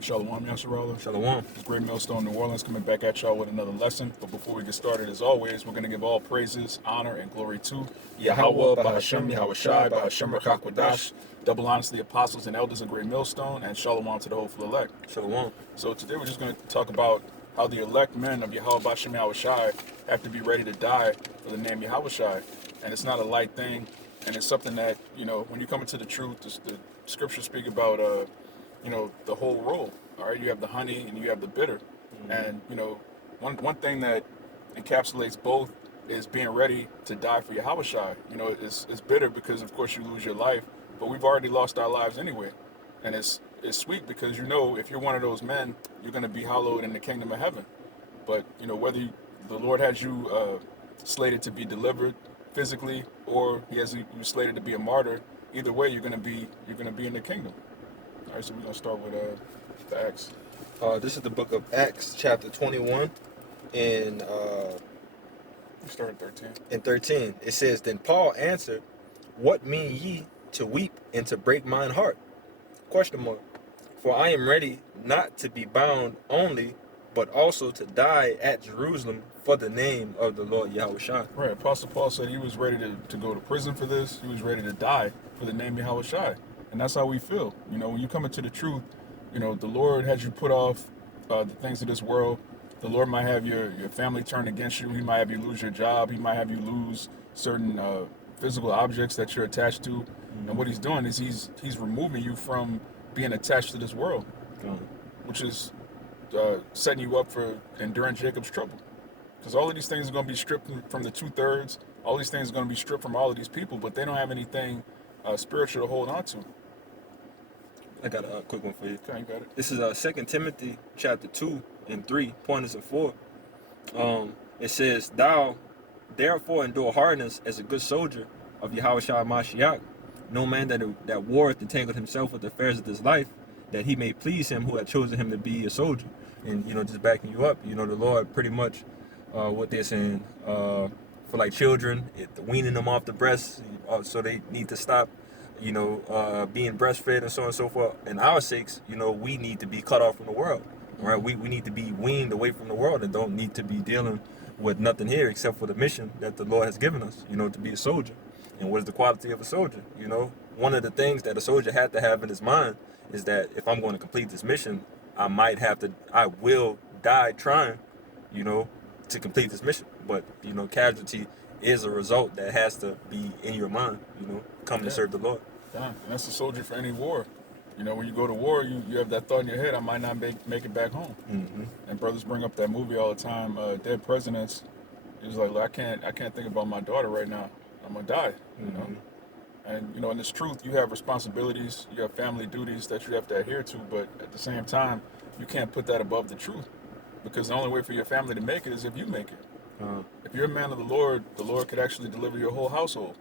Shalawam, Yasharala. Shalawam. It's Great Millstone, New Orleans, coming back at y'all with another lesson. But before we get started, as always, we're going to give all praises, honor, and glory to YAHAWAH, bahasham, Yahawashi, bahasham, double honors to the apostles and elders of Great Millstone, and Shalawam to the hopeful elect. Shalawam. So today we're just going to talk about how the elect men of Yahawashi have to be ready to die for the name Yahawashi. And it's not a light thing, and it's something that, when you come into the truth, the scriptures speak about, the whole roll. All right, you have the honey and you have the bitter. And, one thing that encapsulates both is being ready to die for Yahawashi. It's bitter because, of course, you lose your life, but we've already lost our lives anyway. And it's sweet because, if you're one of those men, you're going to be hallowed in the kingdom of heaven. But, whether the Lord has you slated to be delivered physically or he has you slated to be a martyr, either way, you're going to be in the kingdom. All right, so we're going to start with the Acts. This is the book of Acts, chapter 21, and We start at 13. in 13. It says, Then Paul answered, What mean ye to weep and to break mine heart? Question mark. For I am ready not to be bound only, but also to die at Jerusalem for the name of the Lord Yahawashi. Right, Apostle Paul said he was ready to go to prison for this. He was ready to die for the name Yahawashi. And that's how we feel. When you come into the truth, the Lord has you put off the things of this world. The Lord might have your family turn against you. He might have you lose your job. He might have you lose certain physical objects that you're attached to. And what he's doing is he's removing you from being attached to this world, which is setting you up for enduring Jacob's trouble. Because all of these things are going to be stripped from the 2/3. All these things are going to be stripped from all of these people, but they don't have anything spiritual to hold on to. I got a quick one for you. Okay, you got it. This is 2 Timothy chapter 2 and 3, pointers and 4. It says, Thou therefore endure hardness as a good soldier of Yahawashi Mashiach. No man that warreth entangled himself with the affairs of this life, that he may please him who had chosen him to be a soldier. And, just backing you up, the Lord pretty much, what they're saying, for like children, weaning them off the breast, so they need to stop, being breastfed and so on and so forth. And our sakes, we need to be cut off from the world, right? We need to be weaned away from the world and don't need to be dealing with nothing here except for the mission that the Lord has given us, to be a soldier. And what is the quality of a soldier? One of the things that a soldier had to have in his mind is that if I'm going to complete this mission, I will die trying, to complete this mission. But, casualty is a result that has to be in your mind, come to serve the Lord. Yeah, and that's a soldier for any war. When you go to war, you have that thought in your head, I might not make it back home. Mm-hmm. And brothers bring up that movie all the time, Dead Presidents. It's like, I can't think about my daughter right now. I'm going to die, And, in this truth, you have responsibilities, you have family duties that you have to adhere to, but at the same time, you can't put that above the truth. Because the only way for your family to make it is if you make it. If you're a man of the Lord could actually deliver your whole household.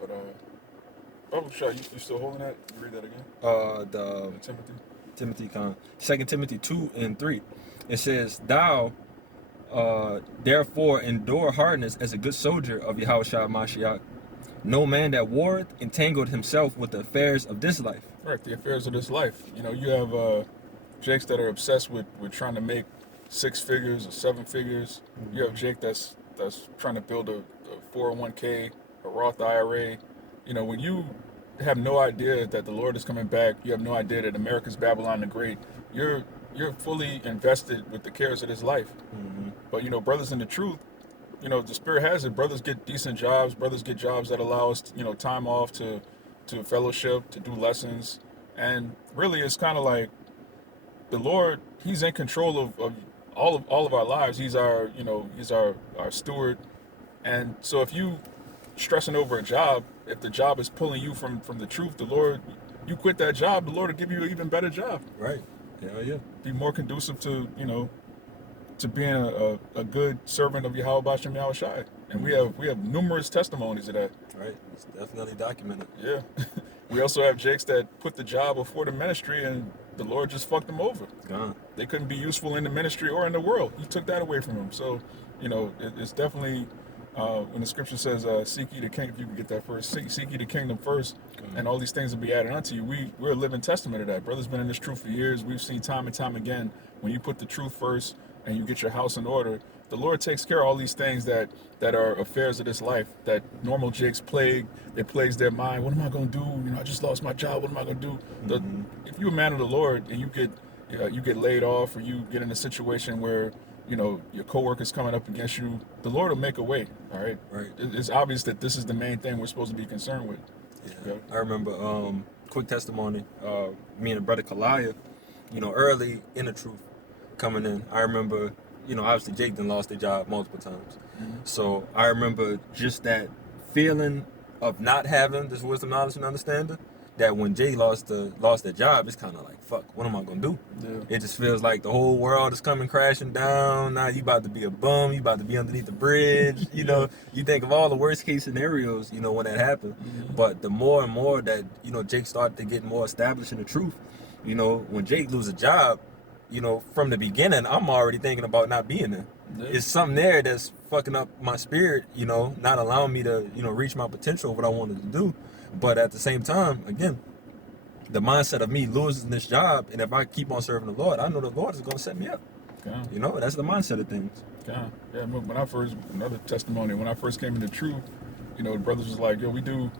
But, Bible shot, you still holding that? You read that again? Timothy 2 Timothy 2 and 3. It says, Thou therefore endure hardness as a good soldier of Yahawashi Mashiach. No man that warreth entangled himself with the affairs of this life. Right, the affairs of this life. You have Jakes that are obsessed with trying to make 6 figures or 7 figures. You have Jake that's trying to build a 401k, a Roth IRA. When you have no idea that the Lord is coming back, you have no idea that America's Babylon the Great, you're fully invested with the cares of this life. But brothers in the truth, the Spirit has it. Brothers get decent jobs. Brothers get jobs that allow us, time off to fellowship, to do lessons. And really, it's kind of like the Lord, he's in control of all of our lives. He's our steward. And so if you stressing over a job, if the job is pulling you from the truth, the Lord, you quit that job, the Lord will give you an even better job. Right. Yeah. Be more conducive to, to being a good servant of Yahawashi. And we have numerous testimonies of that. Right. It's definitely documented. Yeah. We also have Jakes that put the job before the ministry and the Lord just fucked them over. Gone. They couldn't be useful in the ministry or in the world. He took that away from them. So, it's definitely when the scripture says, "Seek ye the kingdom," if you can get that first, seek ye the kingdom first, and all these things will be added unto you. We're a living testament of that. Brother's been in this truth for years. We've seen time and time again when you put the truth first and you get your house in order, the Lord takes care of all these things that are affairs of this life, that normal Jake's plague, that plagues their mind. What am I going to do? I just lost my job. What am I going to do? If you're a man of the Lord and you get laid off, or you get in a situation where your coworker's coming up against you, the Lord will make a way. All right. Right. It's obvious that this is the main thing we're supposed to be concerned with. Yeah. I remember, quick testimony. Me and the brother Halalyam, early in the truth, coming in. I remember, obviously Jake done lost their job multiple times. So I remember just that feeling of not having this wisdom, knowledge, and understanding. That when Jay lost their job, it's kind of like, fuck, what am I gonna do? Yeah. It just feels like the whole world is coming crashing down. Now you about to be a bum, you about to be underneath the bridge. You think of all the worst case scenarios, when that happened. But the more and more that Jake started to get more established in the truth, when Jake lose a job, from the beginning, I'm already thinking about not being there. Yeah. It's something there that's fucking up my spirit, not allowing me to reach my potential, what I wanted to do. But at the same time, again, the mindset of me losing this job, and if I keep on serving the Lord, I know the Lord is going to set me up. Okay. That's the mindset of things. Okay. Yeah, another testimony, when I first came into truth, the brothers was like, yo, we do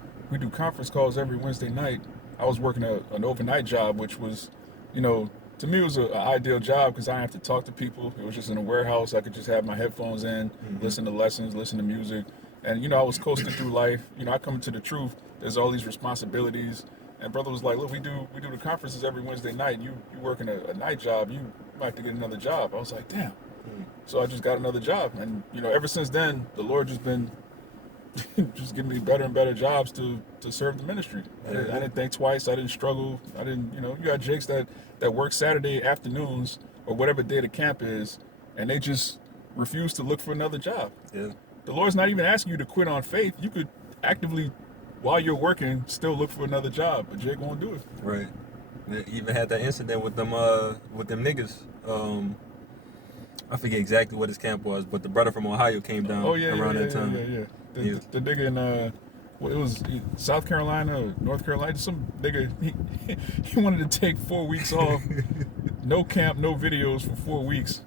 conference calls every Wednesday night. I was working an overnight job, which was, to me it was an ideal job because I didn't have to talk to people. It was just in a warehouse. I could just have my headphones in, listen to lessons, listen to music. And, I was coasting through life. I come into the truth. There's all these responsibilities. And brother was like, look, we do the conferences every Wednesday night. And you working a night job. You might have to get another job. I was like, damn. So I just got another job. And, ever since then, the Lord just been just giving me better and better jobs to serve the ministry. I didn't think twice. I didn't struggle. I didn't, you got Jakes that work Saturday afternoons or whatever day the camp is, and they just refuse to look for another job. Yeah. The Lord's not even asking you to quit on faith. You could actively, while you're working, still look for another job, but Jake won't do it. Right. They even had that incident with them niggas. I forget exactly what his camp was, but the brother from Ohio came down around that time. The nigga in it was South Carolina or North Carolina. Some nigga he wanted to take 4 weeks off, no camp, no videos for 4 weeks.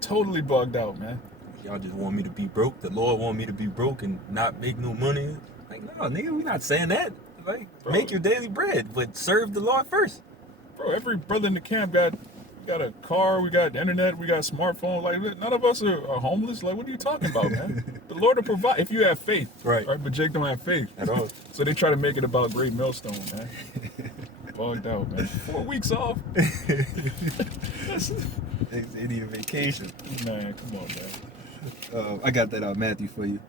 Totally bugged out, man. Y'all just want me to be broke. The Lord want me to be broke and not make no money. Like, no, nigga, we not saying that. Like, bro, make your daily bread, but serve the Lord first. Bro, every brother in the camp got a car, we got internet, we got smartphone. Like, none of us are homeless. Like, what are you talking about, man? The Lord will provide if you have faith. Right. But Jake don't have faith at all. So they try to make it about great Millstone, man. Bugged out, man. 4 weeks off. They need a vacation. Man, come on, man. I got that out Matthew for you.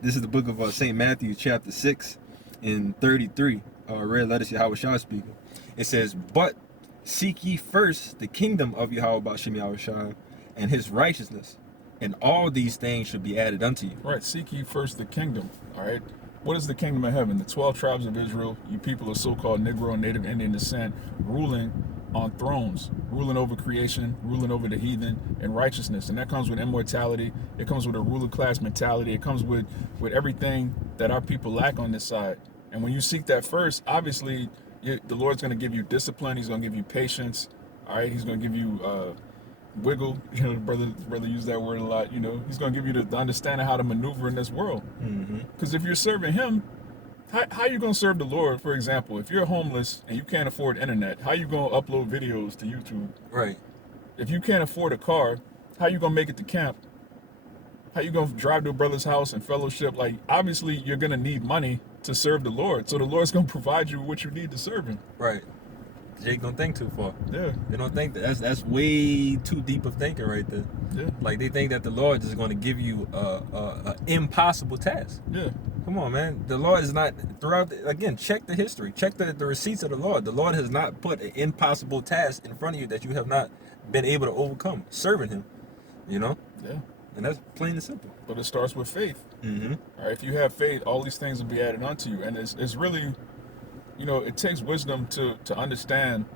This is the book of St. Matthew, chapter 6, and 33. Red letters, Yahawashi speaking. It says, "But seek ye first the kingdom of Yahawashi and his righteousness, and all these things should be added unto you." Right, seek ye first the kingdom. All right. What is the kingdom of heaven? The 12 tribes of Israel, you people of so-called Negro and Native Indian descent, ruling on thrones, ruling over creation, ruling over the heathen, and righteousness. And that comes with immortality. It comes with a ruler class mentality. It comes with everything that our people lack on this side. And when you seek that first, obviously, the Lord's going to give you discipline. He's going to give you patience. All right. He's going to give you wiggle. The brother used that word a lot. He's going to give you the understanding how to maneuver in this world. Because if you're serving him, how you going to serve the Lord? For example, if you're homeless and you can't afford internet, how you going to upload videos to YouTube? Right. If you can't afford a car, how you going to make it to camp? How you going to drive to a brother's house and fellowship? Like, obviously, you're going to need money to serve the Lord. So the Lord's going to provide you what you need to serve him. Right. Jake don't think too far. Yeah. They don't think that. That's way too deep of thinking right there. Yeah. Like, they think that the Lord is going to give you a impossible task. Yeah. Come on, man. The Lord is not again, check the history. Check the receipts of the Lord. The Lord has not put an impossible task in front of you that you have not been able to overcome. Serving him. Yeah. And that's plain and simple. But it starts with faith. All right. If you have faith, all these things will be added unto you. And it's really, it takes wisdom to understand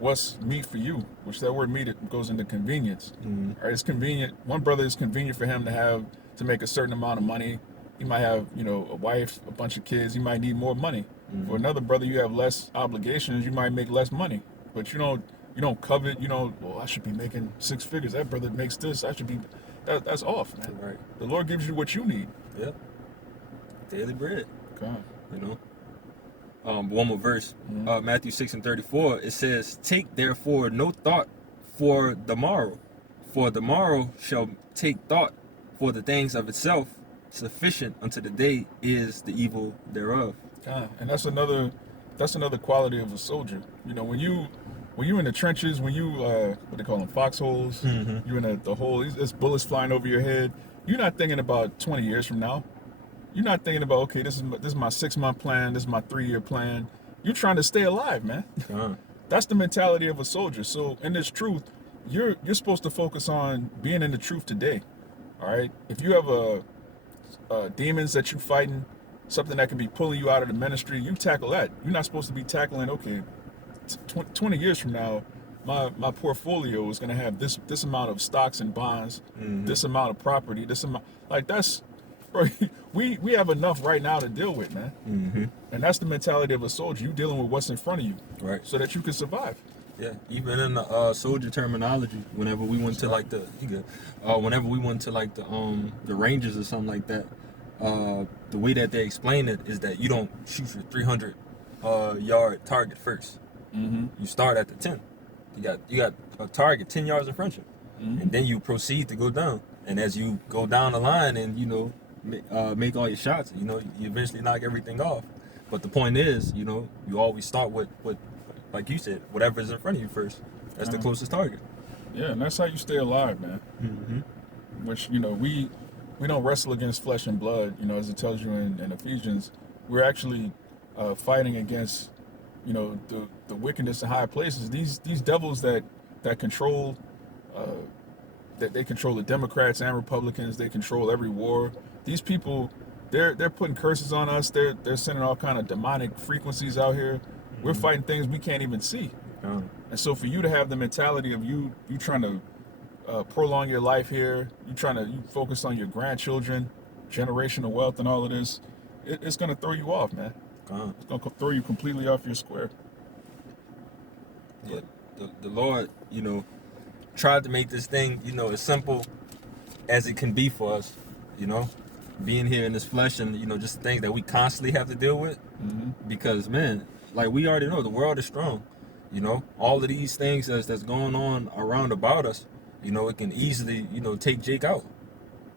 what's meat for you, which that word meat, it goes into convenience. All right, it's convenient. One brother, is convenient for him to have to make a certain amount of money. He might have, you know, a wife, a bunch of kids. He might need more money. Mm-hmm. For another brother, you have less obligations. You might make less money, but you don't covet. You know, well, I should be making 6 figures. That brother makes this. I should be. That's off, man. Right. The Lord gives you what you need. Yep. Daily bread. God. You know. One more verse. Mhm. Matthew 6:34. It says, "Take therefore no thought for the morrow, for the morrow shall take thought for the things of itself. Sufficient unto the day is the evil thereof." God. And that's another quality of a soldier. You know, when you're in the trenches, when you what they call them, foxholes, Mm-hmm. you're in the hole. There's bullets flying over your head. You're not thinking about 20 years from now. You're not thinking about, okay, this is my 6-month plan. This is my 3-year plan. You're trying to stay alive, man. That's the mentality of a soldier. So in this truth, you're supposed to focus on being in the truth today. All right. If you have demons that you're fighting, something that can be pulling you out of the ministry, you tackle that. You're not supposed to be tackling, okay, 20 years from now, my portfolio is going to have this amount of stocks and bonds, this amount of property, this amount. Like, that's, bro, we have enough right now to deal with, man. Mm-hmm. And that's the mentality of a soldier. You dealing with what's in front of you, Right. so that you can survive. Yeah, even in the soldier terminology, whenever we went to like whenever we went to like the ranges or something like that, the way that they explain it is that you don't shoot your 300 yard target first. Mm-hmm. You start at the 10. You got a target 10 yards in front of you, Mm-hmm. and then you proceed to go down. And as you go down the line and make all your shots, you eventually knock everything off. But the point is, you always start with like you said, whatever is in front of you first. That's the closest target. Yeah, and that's how you stay alive, man. Mm-hmm. Which, we don't wrestle against flesh and blood, as it tells you in Ephesians. We're actually fighting against, the wickedness in high places. These devils that control, that they control the Democrats and Republicans. They control every war. These people, they're putting curses on us. They're sending all kind of demonic frequencies out here. We're fighting things we can't even see. And so for you to have the mentality of you trying to prolong your life here, you focus on your grandchildren, generational wealth and all of this, it's going to throw you off, man. It's going to throw you completely off your square. Yeah, the Lord, tried to make this thing, as simple as it can be for us, being here in this flesh and, just things that we constantly have to deal with. Mm-hmm. Because, man, like we already know, the world is strong. All of these things that's going on around about us, it can easily, take Jake out,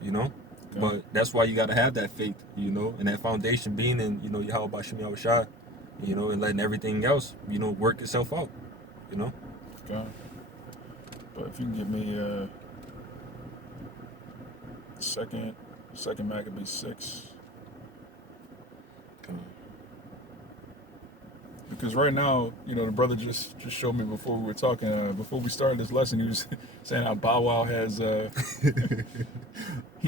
Okay. But that's why you got to have that faith, and that foundation being in, Yahawashi, and letting everything else, work itself out, Okay. But if you can give me second Maccabees 6. Because right now, the brother just showed me before we were talking, before we started this lesson, he was saying how Bow Wow has,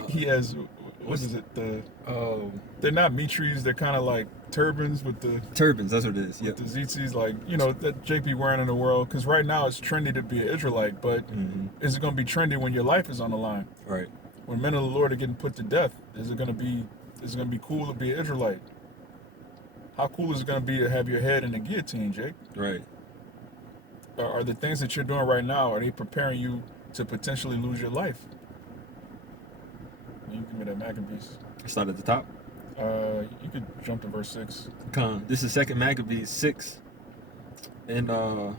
he has, what is it? They're not mitris, they're kind of like turbans with the turbans. That's what it is. With the tzitzis, like that JP wearing in the world. Because right now it's trendy to be an Israelite, but is it going to be trendy when your life is on the line? Right. When men of the Lord are getting put to death, is it going to be cool to be an Israelite? How cool is it going to be to have your head in a guillotine, Jake? Right. Are the things that you're doing right now, are they preparing you to potentially lose your life? You give me that Maccabees. Start at the top. You could jump to verse 6. This is 2 Maccabees 6. And the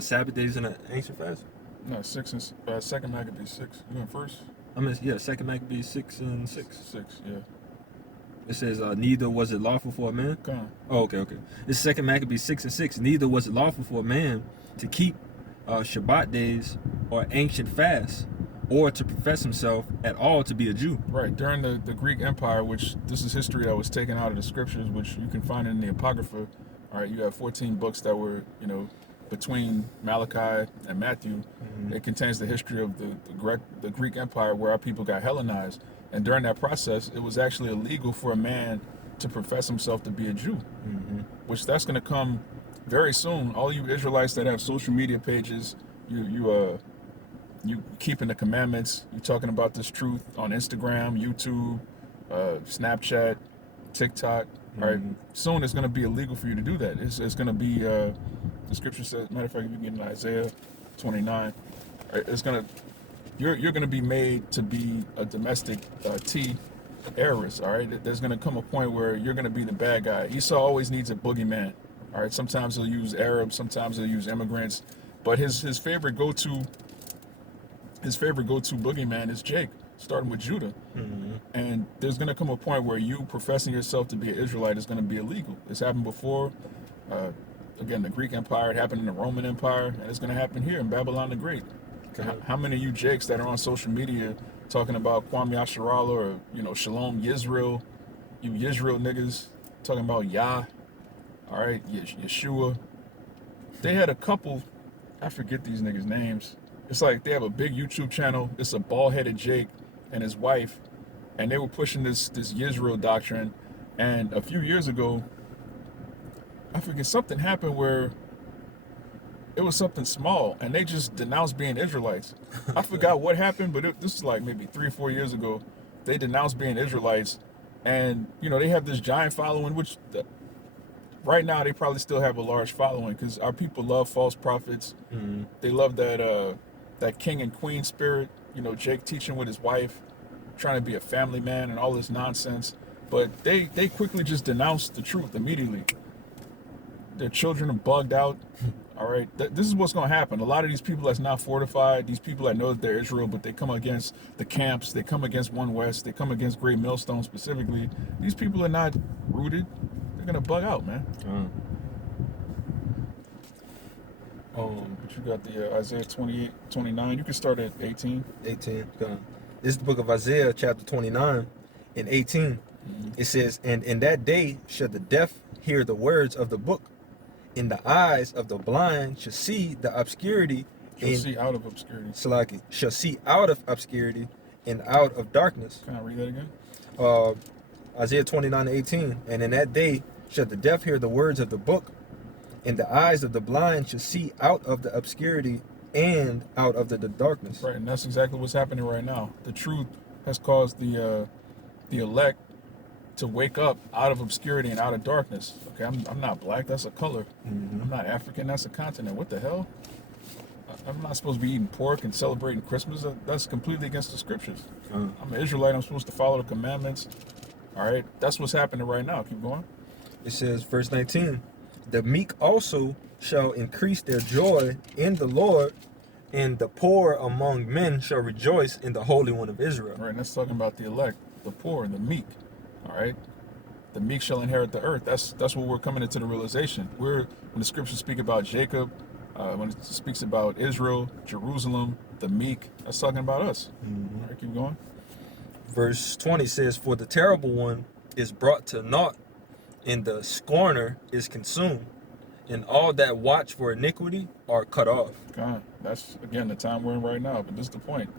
Sabbath days in the ancient fast. No, 6 and 2 Maccabees 6. You went first? 2 Maccabees 6 and 6. 6, yeah. It says, neither was it lawful for a man. Oh, okay. This is 2 Maccabees 6 and 6. Neither was it lawful for a man to keep Shabbat days or ancient fasts, or to profess himself at all to be a Jew. Right. During the Greek Empire, which this is history that was taken out of the scriptures, which you can find in the Apocrypha. All right, you have 14 books that were, between Malachi and Matthew. Mm-hmm. It contains the history of the Greek Empire, where our people got Hellenized. And during that process, it was actually illegal for a man to profess himself to be a Jew, which that's going to come very soon. All you Israelites that have social media pages, you you keeping the commandments. You talking about this truth on Instagram, YouTube, Snapchat, TikTok. All right. Soon it's going to be illegal for you to do that. It's going to be, the scripture says, matter of fact, if you get in Isaiah 29, right, it's going to, you're going to be made to be a domestic tea heiress. All right. There's going to come a point where you're going to be the bad guy. Esau always needs a boogeyman. All right. Sometimes he'll use Arabs. Sometimes he'll use immigrants. But his favorite go-to boogeyman is Jake, starting with Judah. And there's going to come a point where you professing yourself to be an Israelite is going to be illegal. It's happened before. Again, the Greek Empire, it happened in the Roman Empire, and it's going to happen here in Babylon the Great. Okay. How many of you Jakes that are on social media talking about Kwame Asharala or, Shalom Yisrael, you Yisrael niggas, talking about Yah, all right, Yeshua. They had a couple, I forget these niggas' names. It's like they have a big YouTube channel. It's a bald-headed Jake and his wife, and they were pushing this Yisrael doctrine. And a few years ago, I forget, something happened where it was something small, and they just denounced being Israelites. I forgot what happened, but this is like maybe 3 or 4 years ago. They denounced being Israelites, and they have this giant following, which right now they probably still have a large following because our people love false prophets. They love that king and queen spirit. Jake teaching with his wife, trying to be a family man and all this nonsense. But they quickly just denounced the truth immediately. Their children are bugged out. All right, this is what's going to happen. A lot of these people that's not fortified, these people that know that they're Israel, but they come against the camps, they come against One West, they come against Great Millstone specifically. These people are not rooted. They're going to bug out, man. But you got the Isaiah 28, 29. You can start at 18. 18. This is the book of Isaiah, chapter 29 and 18. It says, "And in that day shall the deaf hear the words of the book, and the eyes of the blind shall see the obscurity." Shall see out of obscurity. Salaki, shall see out of obscurity and out of darkness. Can I read that again? Isaiah 29 and 18. "And in that day shall the deaf hear the words of the book, and the eyes of the blind shall see out of the obscurity and out of the darkness." Right, and that's exactly what's happening right now. The truth has caused the elect to wake up out of obscurity and out of darkness. Okay, I'm not black, that's a color. I'm not African, that's a continent. What the hell? I'm not supposed to be eating pork and celebrating Christmas. That's completely against the scriptures. I'm an Israelite, I'm supposed to follow the commandments. All right, that's what's happening right now. Keep going. It says, verse 19, "The meek also shall increase their joy in the Lord, and the poor among men shall rejoice in the Holy One of Israel." Right, and that's talking about the elect, the poor, and the meek. All right, the meek shall inherit the earth. That's what we're coming into the realization. When the scriptures speak about Jacob, when it speaks about Israel, Jerusalem, the meek, that's talking about us. All right, keep going. Verse 20 says, "For the terrible one is brought to naught, and the scorner is consumed, and all that watch for iniquity are cut off." God, that's again the time we're in right now, but this is the point.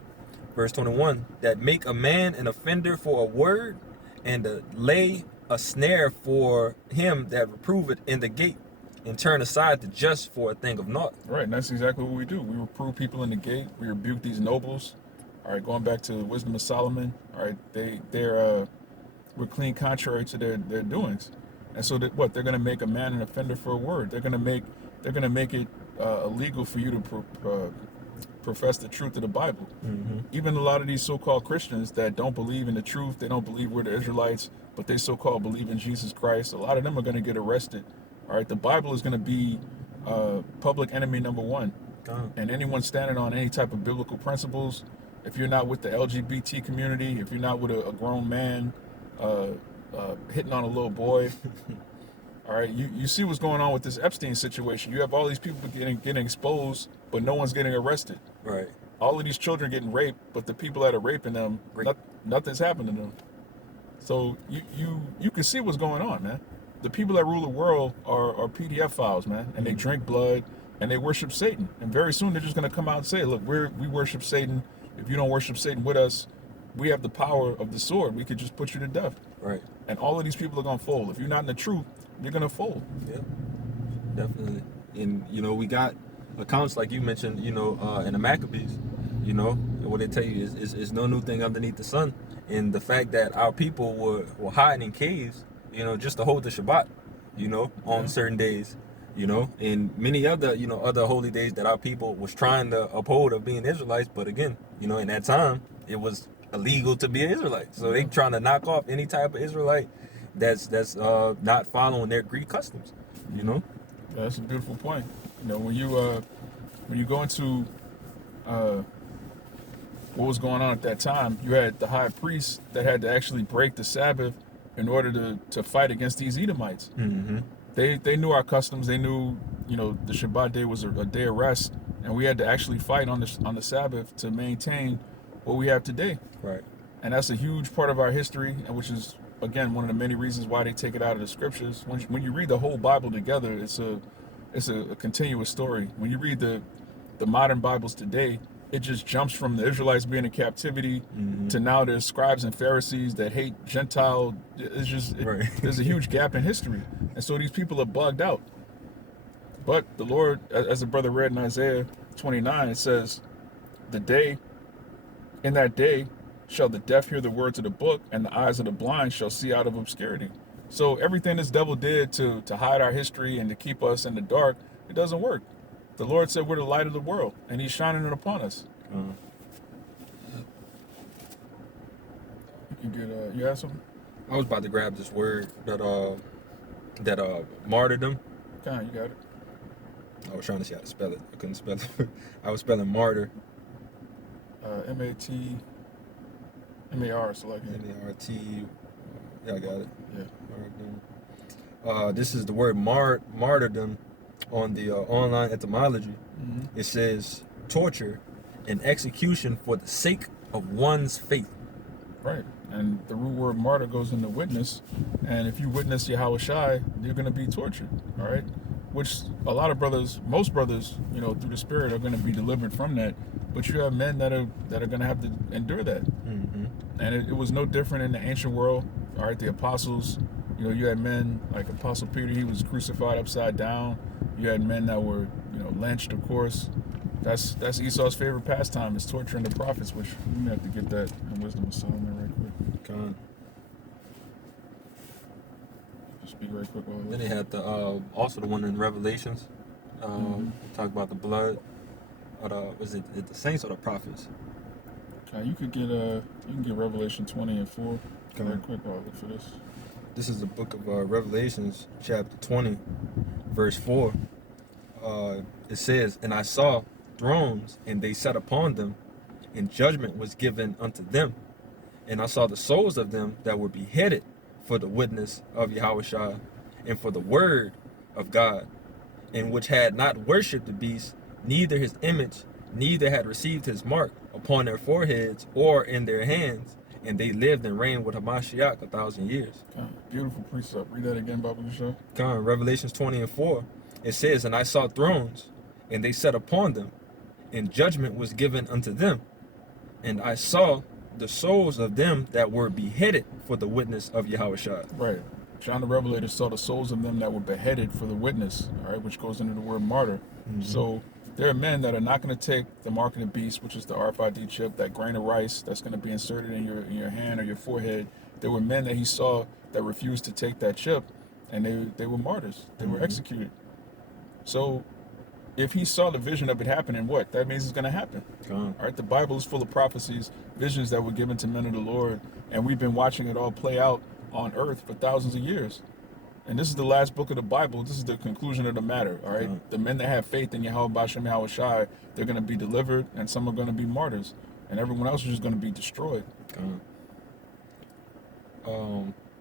Verse 21, "That make a man an offender for a word, and lay a snare for him that reproveth in the gate, and turn aside the just for a thing of naught." Right, and that's exactly what we do. We reprove people in the gate. We rebuke these nobles. All right, going back to the wisdom of Solomon. All right, we're clean contrary to their doings, and so that they're going to make a man an offender for a word. They're going to make it illegal for you to profess the truth of the Bible. Even a lot of these so-called Christians that don't believe in the truth, they don't believe we're the Israelites, but they so-called believe in Jesus Christ. A lot of them are going to get arrested. All right, the Bible is going to be public enemy number one. And anyone standing on any type of biblical principles, if you're not with the LGBT community, if you're not with a grown man hitting on a little boy, all right, you see what's going on with this Epstein situation. You have all these people getting exposed, but no one's getting arrested. Right. All of these children getting raped, but the people that are raping them, nothing's happened to them. So you can see what's going on, man. The people that rule the world are PDF files, man, and they drink blood and they worship Satan. And very soon they're just going to come out and say, look, we worship Satan. If you don't worship Satan with us, we have the power of the sword. We could just put you to death. Right. And all of these people are going to fold. If you're not in the truth, you're going to fold. Yeah, definitely. And, we got accounts like you mentioned, in the Maccabees, You know, what they tell you is no new thing underneath the sun. And the fact that our people were hiding in caves, you know, just to hold the Shabbat, you know, on certain days, you know, and many other, you know, other holy days that our people was trying to uphold of being Israelites. But again, you know, in that time, it was illegal to be an Israelite. So they trying to knock off any type of Israelite that's not following their Greek customs, you know. Yeah, that's a beautiful point. You know, when you go into what was going on at that time, you had the high priest that had to actually break the Sabbath in order to fight against these Edomites. Mm-hmm. They knew our customs. They knew, you know, the Shabbat day was a day of rest, and we had to actually fight on the Sabbath to maintain what we have today. Right. And that's a huge part of our history, and which is again one of the many reasons why they take it out of the scriptures. When you read the whole Bible together, it's a continuous story. When you read the modern Bibles today, it just jumps from the Israelites being in captivity to now there's scribes and Pharisees that hate Gentile. It's just there's a huge gap in history, and so these people are bugged out. But the Lord, as the brother read in Isaiah 29, it says, in that day shall the deaf hear the words of the book, and the eyes of the blind shall see out of obscurity. So everything this devil did to hide our history and to keep us in the dark, it doesn't work. The Lord said we're the light of the world, and He's shining it upon us. You can get you have something? I was about to grab this word that martyrdom. Okay, you got it. I was trying to see how to spell it. I couldn't spell it. I was spelling martyr. M-A-T-M-A-R, so like M-A-R-T. Yeah, I got it. Yeah. Martyrdom. This is the word martyrdom on the online etymology. It says torture and execution for the sake of one's faith. Right. And the root word martyr goes into witness. And if you witness Yahawashi, you're going to be tortured. All right. Which a lot of brothers, most brothers, you know, through the Spirit are going to be delivered from that. But you have men that are going to have to endure that. And it was no different in the ancient world. All right. The apostles, you know, you had men like Apostle Peter, he was crucified upside down. You had men that were, you know, lynched, of course. That's Esau's favorite pastime, is torturing the prophets, which we have to get that in Wisdom of Solomon right quick. Con. Just speak right quick. Then they had the also the one in Revelations. Talk about the blood. Or was it the saints or the prophets? Okay, you can get Revelation 20 and 4. Right quick while I look for this. This is the book of Revelations, chapter 20, verse 4. It says, "And I saw thrones, and they sat upon them, and judgment was given unto them. And I saw the souls of them that were beheaded for the witness of Yahawashi, and for the word of God, and which had not worshipped the beast, neither his image, neither had received his mark upon their foreheads or in their hands. And they lived and reigned with Hamashiach 1,000 years." Beautiful precept. Read that again, Baba Yeshua. Revelations 20 and 4. It says, "And I saw thrones, and they sat upon them, and judgment was given unto them. And I saw the souls of them that were beheaded for the witness of Yahawashi." Right. John the Revelator saw the souls of them that were beheaded for the witness, all right, which goes into the word martyr. So there are men that are not going to take the mark of the beast, which is the RFID chip, that grain of rice that's going to be inserted in your hand or your forehead. There were men that he saw that refused to take that chip, and they were martyrs. They were executed. So if he saw the vision of it happening, what? That means it's going to happen. All right, the Bible is full of prophecies, visions that were given to men of the Lord, and we've been watching it all play out on earth for thousands of years. And this is the last book of the Bible. This is the conclusion of the matter, all right? The men that have faith in Yahweh Bahasham Yahawashi, they're going to be delivered, and some are going to be martyrs, and everyone else is just going to be destroyed.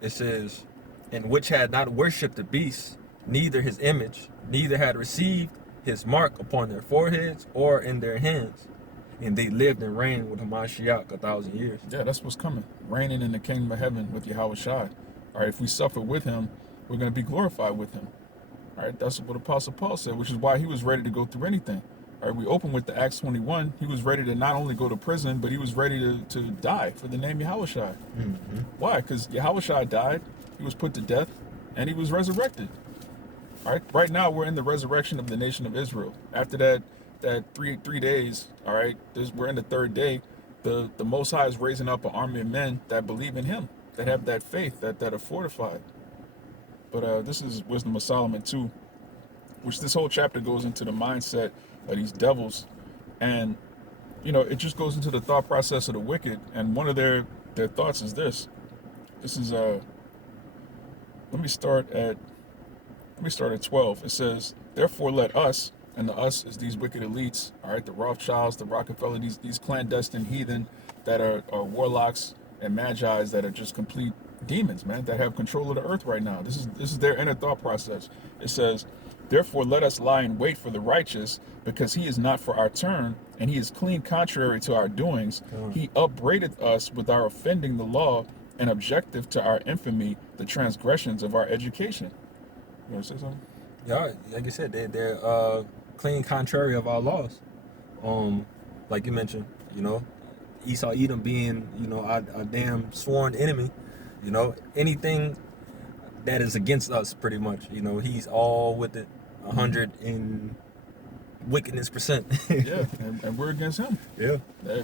It says, "And which had not worshipped the beast, neither his image, neither had received his mark upon their foreheads or in their hands. And they lived and reigned with Hamashiach 1,000 years." Yeah, that's what's coming. Reigning in the kingdom of heaven with Yahawashi. All right, if we suffer with him, we're going to be glorified with him. All right, that's what Apostle Paul said, which is why he was ready to go through anything. All right, we open with the Acts 21. He was ready to not only go to prison, but he was ready to die for the name Yahawashi. Why? Because Yahawashi died, he was put to death, and he was resurrected. All right, right now we're in the resurrection of the nation of Israel. After that that three days, all right, we're in the third day, the Most High is raising up an army of men that believe in Him, that have that faith, that are fortified. But this is Wisdom of Solomon 2, which this whole chapter goes into the mindset of these devils. And, it just goes into the thought process of the wicked. And one of their thoughts is this. This is, let me start at 12. It says, therefore let us, and the us is these wicked elites, all right, the Rothschilds, the Rockefeller, these clandestine heathen that are warlocks and magi's that are just complete demons, man, that have control of the earth right now. This is their inner thought process. It says, therefore let us lie in wait for the righteous, because he is not for our turn, and he is clean contrary to our doings. He upbraideth us with our offending the law, and objective to our infamy, the transgressions of our education. You want to say something? Yeah, like you said, they're clean contrary of our laws. Like you mentioned, Esau Edom being, our damn sworn enemy. Anything that is against us, pretty much. He's all with it, 100 in wickedness percent. Yeah, and we're against him. Yeah.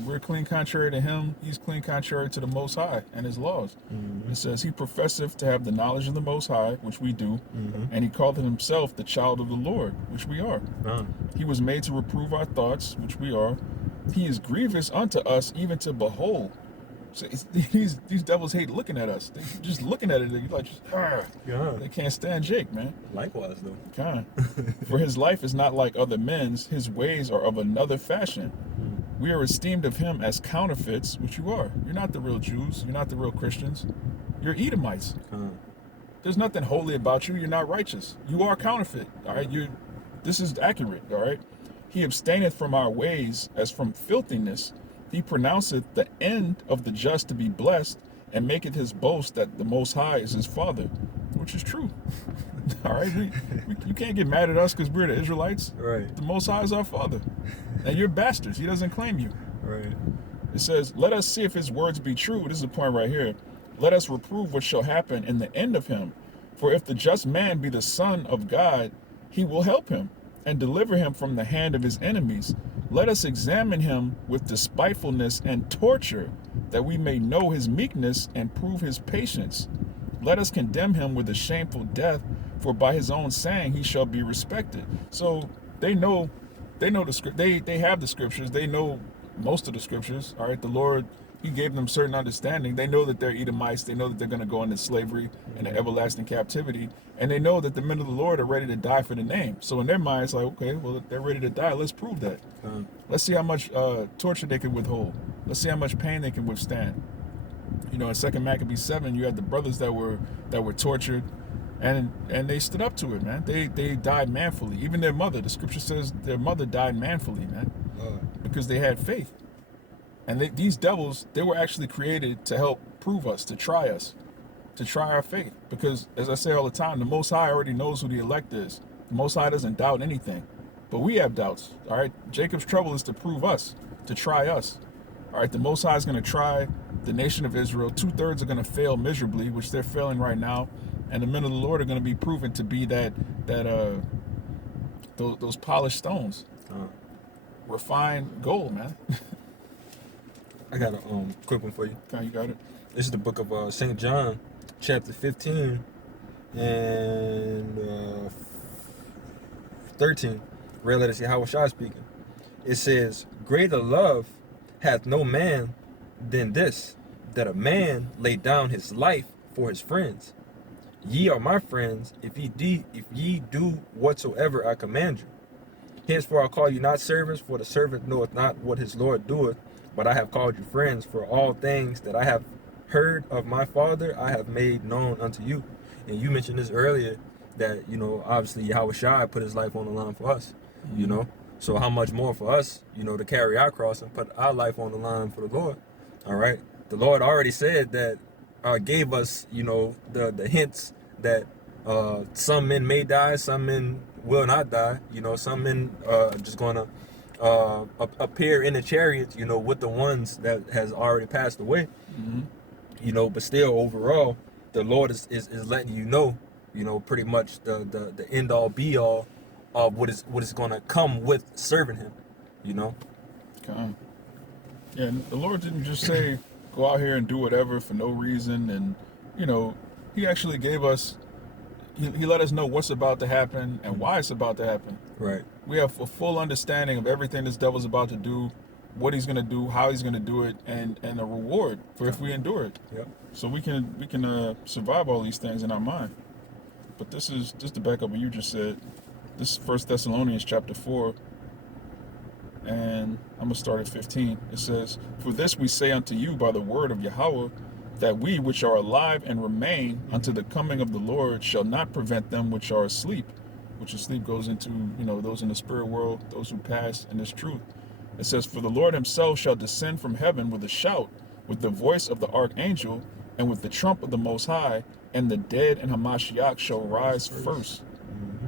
We're clean contrary to him. He's clean contrary to the Most High and his laws. Mm-hmm. It says, he professeth to have the knowledge of the Most High, which we do, and he calleth himself the child of the Lord, which we are. He was made to reprove our thoughts, which we are. He is grievous unto us, even to behold. So these devils hate looking at us. They just looking at it, they're like, they can't stand Jake, man. Likewise, though. Kind. For his life is not like other men's, his ways are of another fashion. We are esteemed of him as counterfeits, which you are. You're not the real Jews. You're not the real Christians. You're Edomites. There's nothing holy about you. You're not righteous. You are counterfeit. All right. This is accurate. All right. He abstaineth from our ways as from filthiness. He pronounceth the end of the just to be blessed, and maketh his boast that the Most High is his Father, which is true. All right, you can't get mad at us because we're the Israelites. Right. The Most High is our Father, and you're bastards. He doesn't claim you. Right. It says, let us see if his words be true. This is the point right here. Let us reprove what shall happen in the end of him. For if the just man be the son of God, he will help him and deliver him from the hand of his enemies. Let us examine him with despitefulness and torture, that we may know his meekness and prove his patience. Let us condemn him with a shameful death, for by his own saying he shall be respected. So they know the script. They have the scriptures. They know most of the scriptures. All right, the Lord, he gave them certain understanding. They know that they're Edomites. They know that they're going to go into slavery and everlasting captivity. And they know that the men of the Lord are ready to die for the name. So in their minds, like, okay, well, they're ready to die. Let's prove that. Let's see how much torture they can withhold. Let's see how much pain they can withstand. In 2 Maccabees 7, you had the brothers that were tortured, and they stood up to it, man. They died manfully. Even their mother, the scripture says their mother died manfully, man, because they had faith. And these devils, they were actually created to help prove us, to try our faith. Because, as I say all the time, the Most High already knows who the elect is. The Most High doesn't doubt anything. But we have doubts, all right? Jacob's trouble is to prove us, to try us. All right, the Most High is going to try the nation of Israel. 2/3 are going to fail miserably, which they're failing right now. And the men of the Lord are going to be proven to be those polished stones. Refined gold, man. I got a quick one for you. Okay, you got it. This is the book of St. John, chapter 15 and 13. Red letters Yahawashi speaking. It says, greater love hath no man than this, that a man lay down his life for his friends. Ye are my friends, if ye do whatsoever I command you. Henceforth I call you not servants, for the servant knoweth not what his Lord doeth, but I have called you friends, for all things that I have heard of my Father I have made known unto you. And you mentioned this earlier, that, obviously Yahawashi put his life on the line for us, So how much more for us, to carry our cross and put our life on the line for the Lord. All right. The Lord already said that, gave us, the hints that some men may die, some men will not die. Some men are just going to appear in the chariots, with the ones that has already passed away. But still overall, the Lord is letting you know, pretty much the end all be all of what is going to come with serving him. You know. Come. Yeah, and the Lord didn't just say go out here and do whatever for no reason, and He actually gave us. He let us know what's about to happen and why it's about to happen. Right. We have a full understanding of everything this devil's about to do, what he's going to do, how he's going to do it, and a reward for if we endure it. Yep. So we can survive all these things in our mind. But this is just to back up what you just said. This is 1 Thessalonians chapter 4, and I'm going to start at 15. It says, "For this we say unto you by the word of Yahawah, that we which are alive and remain unto the coming of the Lord shall not prevent them which are asleep." Which asleep goes into, those in the spirit world, those who pass in this truth. It says, "For the Lord himself shall descend from heaven with a shout, with the voice of the archangel, and with the trump of the Most High, and the dead in Hamashiach shall rise first.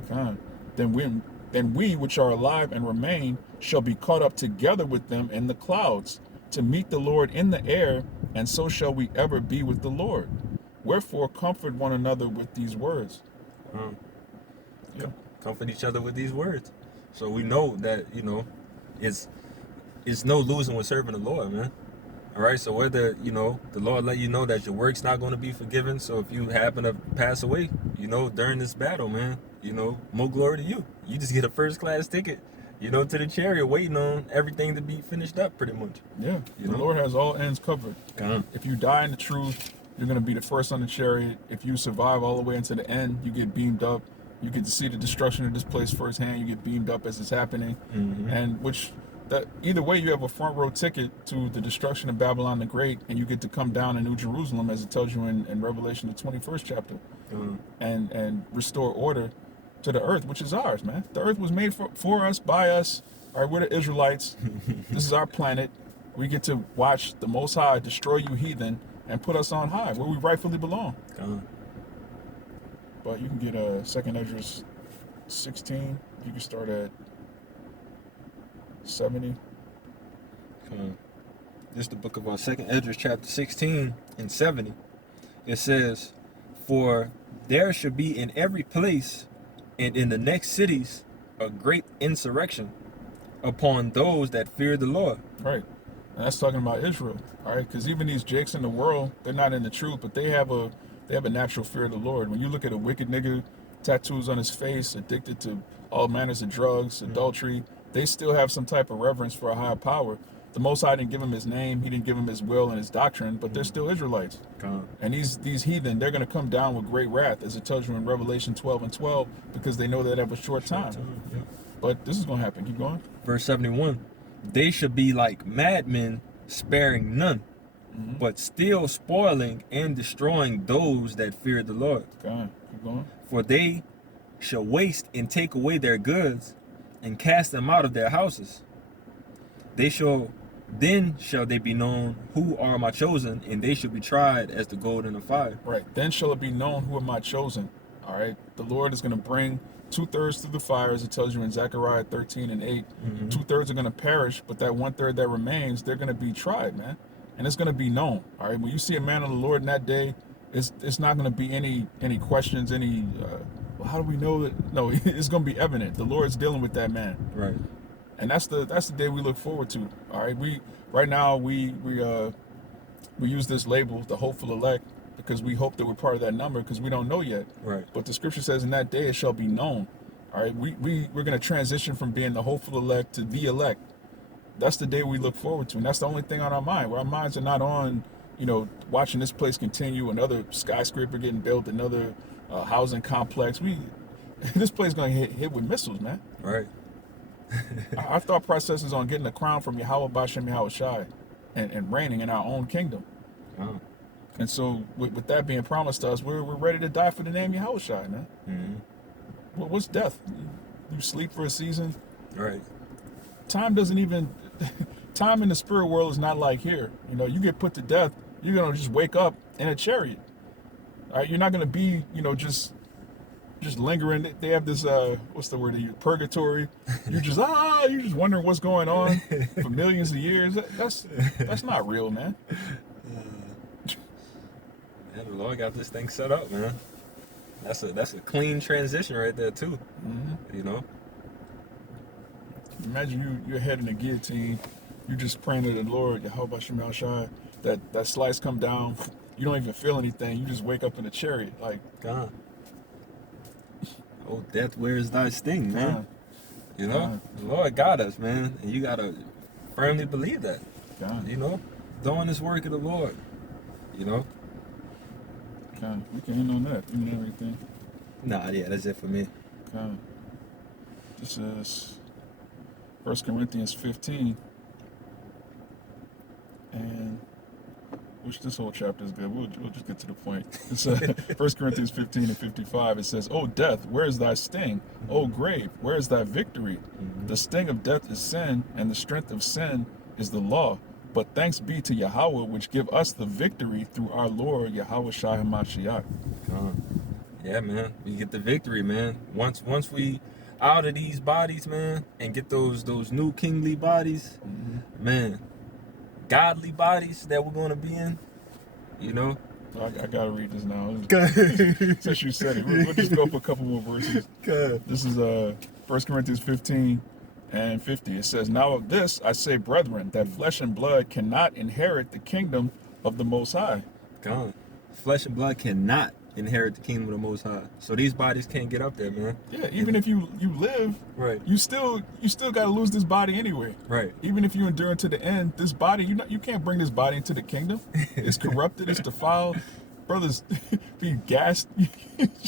Fine. Then we which are alive and remain shall be caught up together with them in the clouds, to meet the Lord in the air, and so shall we ever be with the Lord. Wherefore comfort one another with these words." Yeah. Comfort each other with these words. So we know that, it's no losing with serving the Lord, man. All right, so whether, the Lord let you know that your work's not going to be forgiven, so if you happen to pass away, during this battle, man, more glory to you. You just get a first-class ticket, to the chariot, waiting on everything to be finished up, pretty much. Yeah, the Lord has all ends covered. If you die in the truth, you're going to be the first on the chariot. If you survive all the way into the end, you get beamed up. You get to see the destruction of this place firsthand. You get beamed up as it's happening. And either way, you have a front row ticket to the destruction of Babylon the Great, and you get to come down in New Jerusalem, as it tells you in Revelation, the 21st chapter, and restore order to the earth, which is ours, man. The earth was made for us, by us. All right, we're the Israelites. This is our planet. We get to watch the Most High destroy you heathen and put us on high, where we rightfully belong. But you can get 2nd Ezra 16. You can start at 70. This is the book of 2nd Ezra, chapter 16 and 70. It says, "For there shall be in every place and in the next cities a great insurrection upon those that fear the Lord." Right. And that's talking about Israel. All right. Because even these jakes in the world, they're not in the truth, but they have a natural fear of the Lord. When you look at a wicked nigga, tattoos on his face, addicted to all manners of drugs, adultery, they still have some type of reverence for a higher power. The Most High didn't give him his name, he didn't give him his will and his doctrine, but they're still Israelites. And these heathen, they're going to come down with great wrath, as it tells you in Revelation 12 and 12, because they know that they have a short time. But this is going to happen. Keep going. Verse 71, "They shall be like madmen, sparing none, but still spoiling and destroying those that fear the Lord. Keep going. For they shall waste and take away their goods, and cast them out of their houses. Then shall they be known who are my chosen, and they shall be tried as the gold in the fire." Right. Then shall it be known who are my chosen. All right. The Lord is going to bring 2/3 through the fire, as it tells you in Zechariah 13 and 8. 2/3 are going to perish, but that 1/3 that remains, they're going to be tried, man. And it's going to be known. All right. When you see a man of the Lord in that day, it's not going to be any questions, well, how do we know that? No, it's going to be evident. The Lord's dealing with that man. Right. And that's the day we look forward to. All right. Right now we use this label, the hopeful elect, because we hope that we're part of that number, because we don't know yet. Right. But the scripture says in that day it shall be known. All right. We're going to transition from being the hopeful elect to the elect. That's the day we look forward to, and that's the only thing on our mind. Where our minds are not on, watching this place continue, another skyscraper getting built, another housing complex. This place is going to hit with missiles, man. Right. Our thought process is on getting the crown from Yahawah, bahasham, Yahawashi, and reigning in our own kingdom. And so, with that being promised to us, we're ready to die for the name Yahawashi, man. What's death? You sleep for a season. Right. Time in the spirit world is not like here. You get put to death, you're gonna just wake up in a chariot. All right, you're not gonna be, just lingering. They have this what's the word they use? Purgatory. You're just wondering what's going on for millions of years. That's not real, man. Yeah, the Lord got this thing set up, man. That's a clean transition right there too. imagine your head in the guillotine. You just praying to the Lord, Yahawashi, that slice come down. You don't even feel anything. You just wake up in a chariot, like God. Oh, death, where is thy sting, man? God. You know, God. the Lord got us, man, and you gotta firmly believe that. God. You know, doing this work of the Lord. You know. God. We can end on that. Even everything. Nah, yeah, that's it for me. God. This is 1 Corinthians 15. And which this whole chapter is good. We'll just get to the point. It's 1 Corinthians 15 and 55. It says, "O death, where is thy sting? O grave, where is thy victory? The sting of death is sin, and the strength of sin is the law. But thanks be to Yahweh, which give us the victory through our Lord Yahawashi HaMashiach." Yeah, man, we get the victory, man. Once we out of these bodies, man, and get those new kingly bodies, man, godly bodies that we're gonna be in, you know. I gotta read this now. Since you said it, we'll just go for a couple more verses. This is 1 Corinthians 15 and 50. It says, "Now of this I say, brethren, that flesh and blood cannot inherit the kingdom of the Most High." God, flesh and blood cannot inherit the kingdom of the Most High. So these bodies can't get up there, man. Yeah, even if you live, Right. you still gotta lose this body anyway. Right. Even if you endure to the end, this body, you can't bring this body into the kingdom. It's corrupted, it's defiled. Brothers be gassed.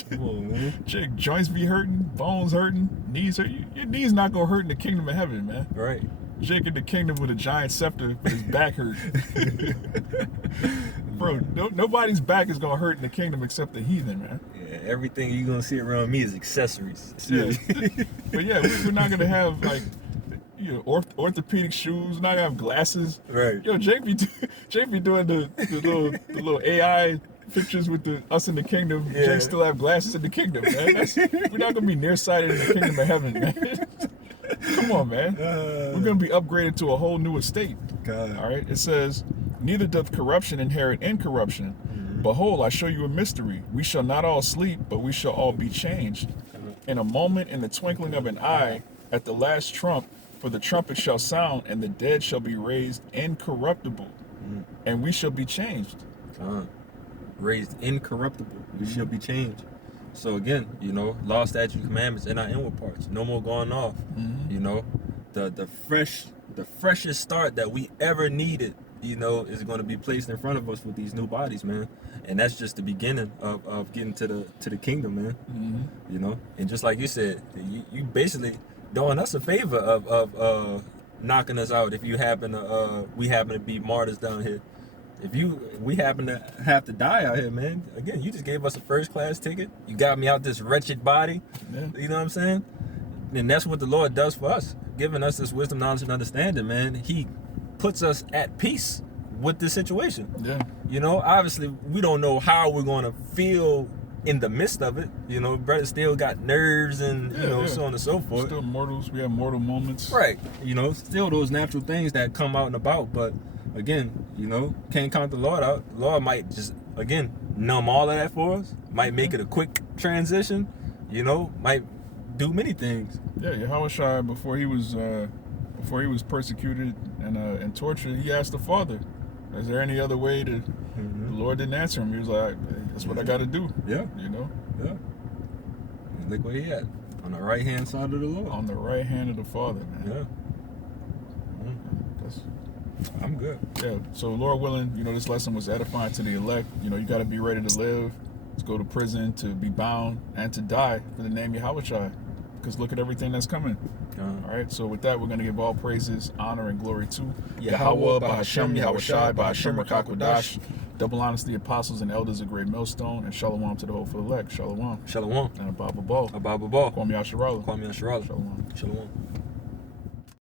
Come on, man. Chick, joints be hurting, bones hurting, knees hurt. Your knees not gonna hurt in the kingdom of heaven, man. Right. Jake in the kingdom with a giant scepter, but his back hurt. Bro, nobody's back is gonna hurt in the kingdom except the heathen, man. Yeah, everything you're gonna see around me is accessories. Yeah. But yeah, we're not gonna have like, you know, orthopedic shoes. We're not gonna have glasses. Right. Yo, Jake be doing the little AI pictures with us in the kingdom. Yeah. Jake still have glasses in the kingdom, man. We're not gonna be nearsighted in the kingdom of heaven, man. Come on, man. We're gonna be upgraded to a whole new estate. God. All right. It says, "Neither doth corruption inherit incorruption. Behold, I show you a mystery. We shall not all sleep, but we shall all be changed. In a moment, in the twinkling of an eye, at the last trump, for the trumpet shall sound, and the dead shall be raised incorruptible, and we shall be changed." Raised incorruptible. We shall be changed. So again, you know, law, statutes, commandments in our inward parts. No more going off. You know, the freshest start that we ever needed, you know, is going to be placed in front of us with these new bodies, man. And that's just the beginning of getting to the kingdom, man. You know, and just like you said, you basically doing us a favor of knocking us out if you we happen to be martyrs down here. If we happen to have to die out here, man, again, you just gave us a first class ticket. You got me out this wretched body. Yeah. You know what I'm saying? And that's what the Lord does for us, giving us this wisdom, knowledge, and understanding, man. He puts us at peace with this situation. Yeah. You know, obviously, we don't know how we're going to feel in the midst of it. You know, brother still got nerves and, so on and so forth. Still mortals. We have mortal moments. Right. You know, still those natural things that come out and about, but again, you know, can't count the Lord out. The Lord might just, again, numb all of that for us. Might make it a quick transition. You know, might do many things. Yeah, Yahawashi, before he was persecuted and tortured, he asked the Father, "Is there any other way to?" The Lord didn't answer him. He was like, "That's what I got to do." Yeah. You know. Yeah. And look where he at, on the right hand side of the Lord. On the right hand of the Father, man. Yeah. I'm good. Yeah. So Lord willing, you know, this lesson was edifying to the elect. You know, you got to be ready to live, to go to prison, to be bound, and to die for the name Yahawashi. Because look at everything that's coming. All right. So with that, we're going to give all praises, honor, and glory to Yahawah, bahasham, Yahawashi, bahasham, Rakakwadash. Double honors to the apostles and elders of Great Millstone, and Shalawam to the whole for the elect. Shalawam. Shalawam. And Ababa Ball. Ababa Ball. Kwame Yasharala. Kwame Yasharala. Shalawam. Shalawam.